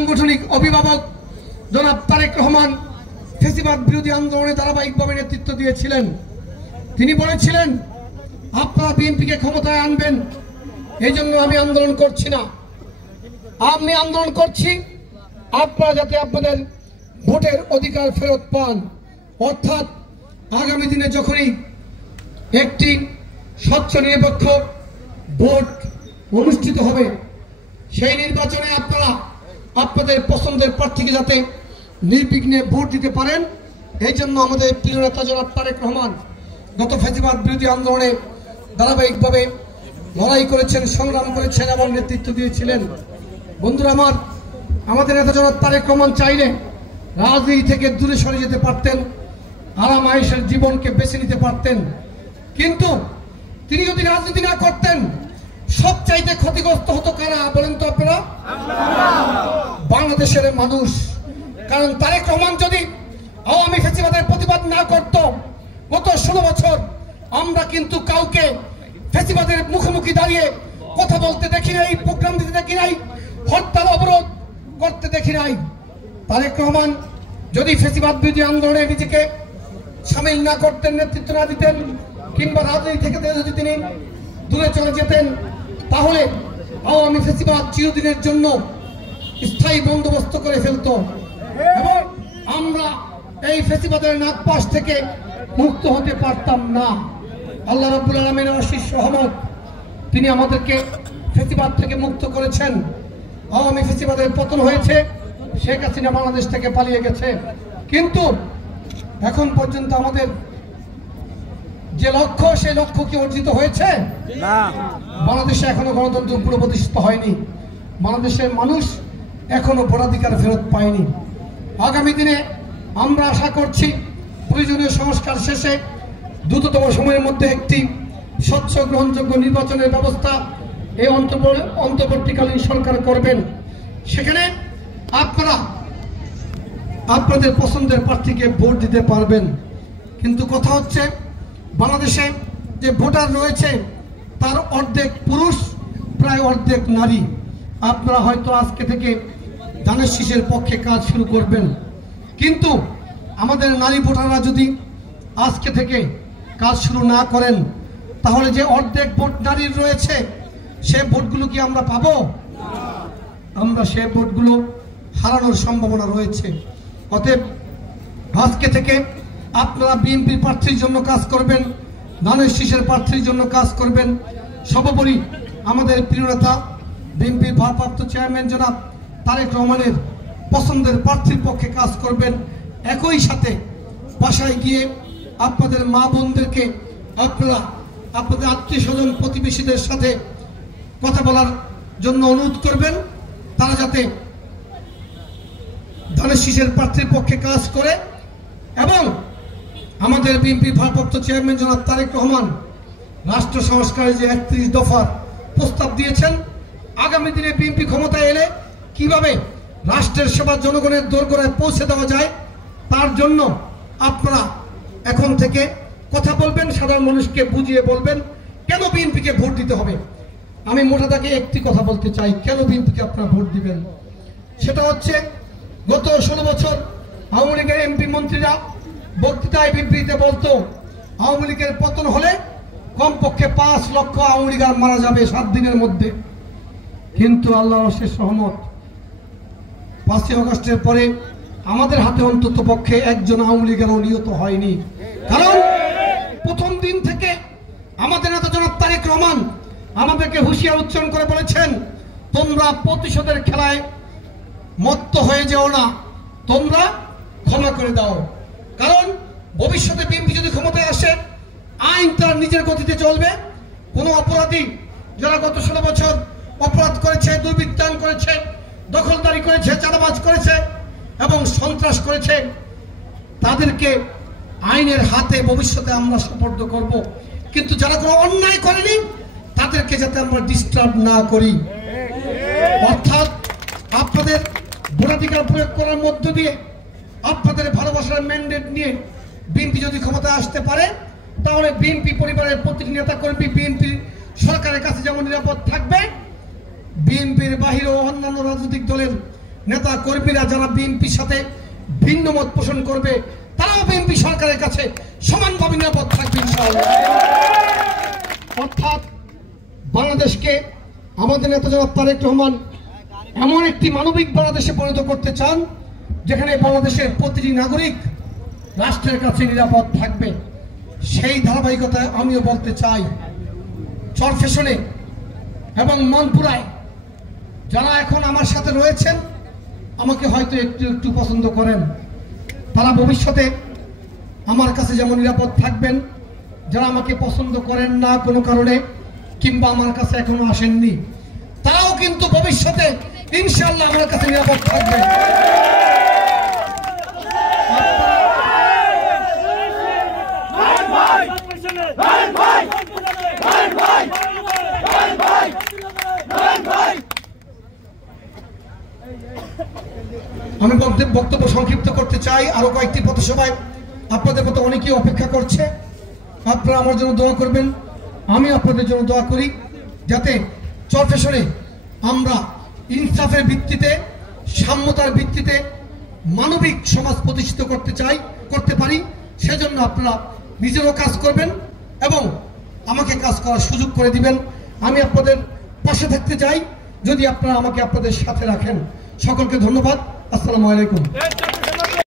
সাংগঠনিক অভিভাবক জনাব তারেক রহমান ফ্যাসিবাদ বিরোধী আন্দোলনে ধারাবাহিকভাবে নেতৃত্ব দিয়েছিলেন। তিনি বলেছিলেন, আপনারা বিএনপিকে ক্ষমতায় আনবেন, এই জন্য আমি আন্দোলন করছি না। আমি আন্দোলন করছি আপনারা যাতে আপনাদের ভোটের অধিকার ফেরত পান। অর্থাৎ আগামী দিনে যখনই একটি স্বচ্ছ নিরপেক্ষ ভোট অনুষ্ঠিত হবে, সেই নির্বাচনে আপনারা আপনাদের পছন্দের প্রার্থীকে যাতে নির্বিঘ্নে ভোট দিতে পারেন, এই জন্য আমাদের প্রিয় নেতা জনাব তারেক রহমান গত ফ্যাসিবাদ বিরোধী আন্দোলনে ধারাবাহিকভাবে লড়াই করেছেন, সংগ্রাম করেছেন এবং নেতৃত্ব দিয়েছিলেন। বন্ধুরা আমার, আমাদের নেতা জনাব তারেক রহমান চাইলে রাজনীতি থেকে দূরে সরে যেতে পারতেন, আরাম আয়েশের জীবনকে বেছে নিতে পারতেন। কিন্তু তিনি যদি রাজনীতি না করতেন, সবচাইতে ক্ষতিগ্রস্ত হতো কারা বলেন তো আপনারা? বাংলাদেশের মানুষ। কারণ তারেক রহমান যদি আওয়ামী ফ্যাসিবাদের প্রতিবাদ না করত, গত 16 বছর আমরা কিন্তু কাউকে ফ্যাসিবাদের মুখোমুখি দাঁড়িয়ে কথা বলতে দেখি নাই, প্রোগ্রাম দিতে দেখি নাই, হরতাল অবরোধ করতে দেখি নাই। তারেক রহমান যদি ফ্যাসিবাদ বিরোধী আন্দোলনে নিজেকে সামিল না করতেন, নেতৃত্ব না দিতেন, কিংবা রাজনীতি থেকে যদি তিনি দূরে চলে যেতেন, তাহলে আওয়ামী ফ্যাসিবাদ চিরদিনের জন্য স্থায়ী বন্দোবস্ত করে ফেলত এবং আমরা এই ফ্যাসিবাদের নাগপাশ থেকে মুক্ত হতে পারতাম না। আল্লাহ রাব্বুল আলামিনের অশেষ রহমত, তিনি আমাদেরকে ফ্যাসিবাদ থেকে মুক্ত করেছেন। আওয়ামী ফ্যাসিবাদের পতন হয়েছে, শেখ হাসিনা বাংলাদেশ থেকে পালিয়ে গেছে। কিন্তু এখন পর্যন্ত আমাদের যে লক্ষ্য, সেই লক্ষ্য কি অর্জিত হয়েছে? না। বাংলাদেশে এখনো গণতন্ত্র পুরো প্রতিষ্ঠিত হয়নি। বাংলাদেশের মানুষ এখনো ভোটাধিকার ফেরত পায়নি। আগামী দিনে আমরা আশা করছি প্রয়োজনীয় সংস্কার শেষে দ্রুততম সময়ের মধ্যে একটি স্বচ্ছ গ্রহণযোগ্য নির্বাচনের ব্যবস্থা এই অন্তর্বর্তীকালীন সরকার করবেন। সেখানে আপনারা আপনাদের পছন্দের প্রার্থীকে ভোট দিতে পারবেন। কিন্তু কথা হচ্ছে, বাংলাদেশে যে ভোটার রয়েছে তার অর্ধেক পুরুষ, প্রায় অর্ধেক নারী। আপনারা হয়তো আজকে থেকে ধানের শীষের পক্ষে কাজ শুরু করবেন, কিন্তু আমাদের নারী ভোটাররা যদি আজকে থেকে কাজ শুরু না করেন, তাহলে যে অর্ধেক ভোট নারীর রয়েছে, সে ভোটগুলো কি আমরা পাবো? আমরা সে ভোটগুলো হারানোর সম্ভাবনা রয়েছে। অতএব আজকে থেকে আপনারা বিএনপি প্রার্থীর জন্য কাজ করবেন, ধানের শীষের প্রার্থীর জন্য কাজ করবেন। সর্বোপরি আমাদের প্রিয় নেতা বিএনপির ভারপ্রাপ্ত চেয়ারম্যান জনাব তারেক রহমানের পছন্দের প্রার্থীর পক্ষে কাজ করবেন। একই সাথে বাসায় গিয়ে আপনাদের মা বোনদেরকে আপনারা আপনাদের আত্মীয় স্বজন প্রতিবেশীদের সাথে কথা বলার জন্য অনুরোধ করবেন, তারা যাতে ধানের শীষের প্রার্থীর পক্ষে কাজ করে। এবং আমাদের বিএনপির ভারপ্রাপ্ত চেয়ারম্যান জনাব তারেক রহমান রাষ্ট্র সংস্কারের যে 31 দফার প্রস্তাব দিয়েছেন, আগামী দিনে বিএনপি ক্ষমতায় এলে কিভাবে রাষ্ট্রের সেবা জনগণের দোরগোড়ায় পৌঁছে দেওয়া যায়, তার জন্য আপনারা এখন থেকে কথা বলবেন, সাধারণ মানুষকে বুঝিয়ে বলবেন কেন বিএনপিকে ভোট দিতে হবে। আমি মোটা দাগে একটি কথা বলতে চাই, কেন বিএনপিকে আপনারা ভোট দিবেন। সেটা হচ্ছে, গত 16 বছর আওয়ামী লীগের এমপি মন্ত্রীরা বক্তৃতায় বিবৃতিতে বলতো আওয়ামী লীগের পতন হলে কমপক্ষে 5 লক্ষ আওয়ামী লীগার মারা যাবে 7 দিনের মধ্যে। কিন্তু আল্লাহর অশেষ রহমত, 5ই আগস্টের পরে আমাদের হাতে অন্তত পক্ষে একজন আওয়ামী লীগেরও নিহত হয়নি। কারণ প্রথম দিন থেকে আমাদের নেতা জনাব তারেক রহমান আমাদেরকে হুঁশিয়ার উচ্চারণ করে বলেছেন, তোমরা প্রতিশোধের খেলায় মত্ত হয়ে যেও না, তোমরা ক্ষমা করে দাও। কারণ ভবিষ্যতে বিএনপি যদি ক্ষমতায় আসে, আইন তার নিজের গতিতে চলবে। কোনো অপরাধী যারা গত 16 বছর অপরাধ করেছে, দুর্বৃত্তায়ন করেছে, দখলদারি করেছে, চাঁদাবাজ করেছে এবং সন্ত্রাস করেছে, তাদেরকে আইনের হাতে ভবিষ্যতে আমরা সুপর্দ করব। কিন্তু যারা কোনো অন্যায় করেনি তাদেরকে যাতে আমরা ডিস্টার্ব না করি। অর্থাৎ আপনাদের ভোটাধিকার প্রয়োগ করার মধ্য দিয়ে, আপনাদের ভালোবাসার ম্যান্ডেট নিয়ে বিএনপি যদি ক্ষমতায় আসতে পারে, তাহলে বিএনপি পরিবারের প্রতিটি নেতা কর্মী বিএনপি সরকারের কাছে যেমন নিরাপদ থাকবে, বিএনপির বাহিরে অন্যান্য রাজনৈতিক দলের নেতা কর্মীরা যারা বিএনপির সাথে ভিন্ন মত পোষণ করবে তারাও বিএনপি সরকারের কাছে সমানভাবে নিরাপদ থাকবে ইনশাআল্লাহ। অর্থাৎ বাংলাদেশকে আমাদের নেতা জনাব তারেক রহমান এমন একটি মানবিক বাংলাদেশে পরিণত করতে চান যেখানে বাংলাদেশের প্রতিটি নাগরিক রাষ্ট্রের কাছে নিরাপদ থাকবে। সেই ধারাবাহিকতায় আমিও বলতে চাই, চরফ্যাশনে এবং মনপুরায় যারা এখন আমার সাথে রয়েছেন, আমাকে হয়তো একটু একটু পছন্দ করেন, তারা ভবিষ্যতে আমার কাছে যেমন নিরাপদ থাকবেন, যারা আমাকে পছন্দ করেন না কোনো কারণে কিংবা আমার কাছে এখনো আসেননি, তারাও কিন্তু ভবিষ্যতে ইনশাআল্লাহ আমার কাছে নিরাপদ থাকবে। আমি বক্তব্য সংক্ষিপ্ত করতে চাই। আরো কয়েকটি পথসভায় আপনাদের মতো অনেকেই অপেক্ষা করছে। আপনারা আমার জন্য দোয়া করবেন, আমি আপনাদের জন্য দোয়া করি, যাতে চরফ্যাশনে আমরা ইনসাফের ভিত্তিতে, সাম্যতার ভিত্তিতে মানবিক সমাজ প্রতিষ্ঠিত করতে পারি। সেজন্য আপনারা নিজেরও কাজ করবেন এবং আমাকে কাজ করার সুযোগ করে দিবেন। আমি আপনাদের পাশে থাকতে চাই যদি আপনারা আমাকে আপনাদের সাথে রাখেন। সকলকে ধন্যবাদ। আসসালামু আলাইকুম।